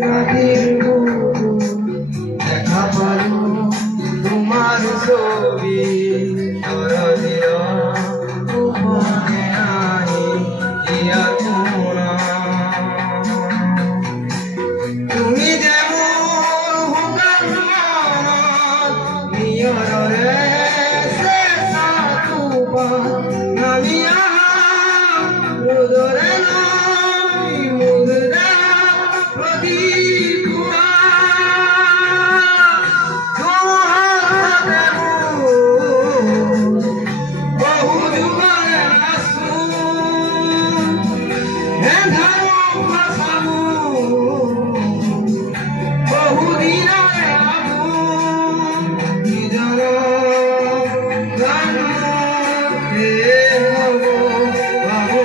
রাতের বুকুর দেখা পালো তোমার ছবি সরদির গোপনে আহি ইয়া তোমরা তুমি যেমন হুকার নিয়রে সে সাতুবা নামিয়া রোদরে নাই মুদরা প্রদীপুরা বহু যুগলে আসু হে ধারো ভাসামু বহু দিনরে আগু নিজর গান হে হব বাবু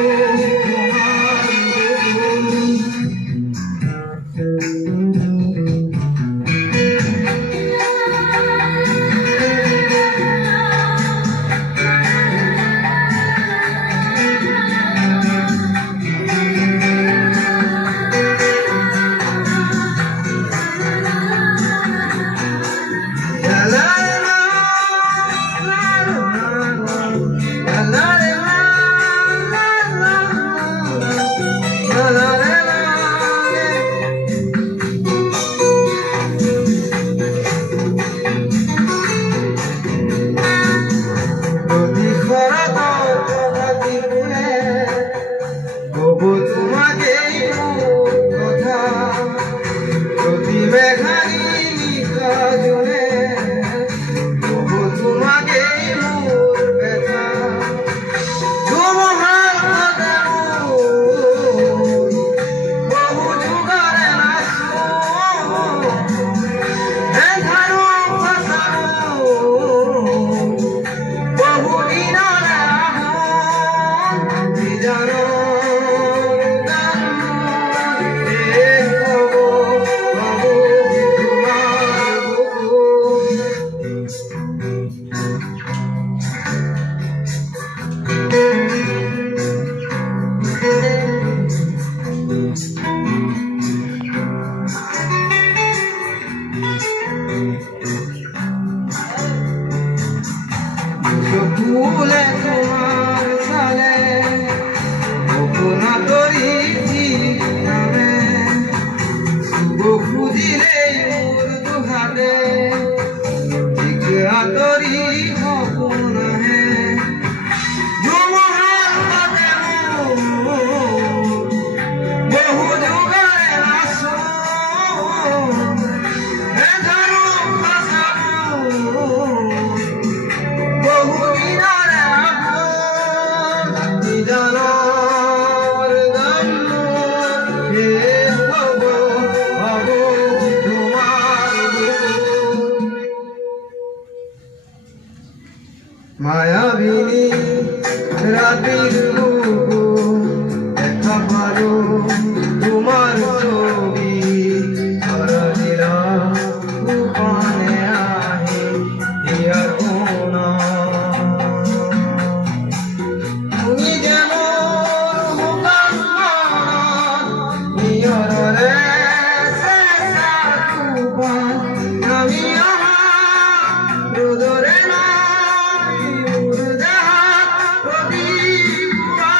ফুলে তোমার সালে গোপনা তরিছি নামে শুভ খুঁজিলে মোর দুহাতে ঠিক আতরি গোপন হে বহু যুগলে আসো হে ধারো ভাসামু বহু দিনরে আগু নিজর গান হে হব হব তোমার মায়াবিনী রাতের বুকুর দেখা পালো তোমার ছবি সরদিরা গোপনে আহি ইয়া তোমরা তুমি যেমন হুকার নিয়রে সে সাতুবা নামিয়া রোদরে নাই মুর্দা প্রদীপুরা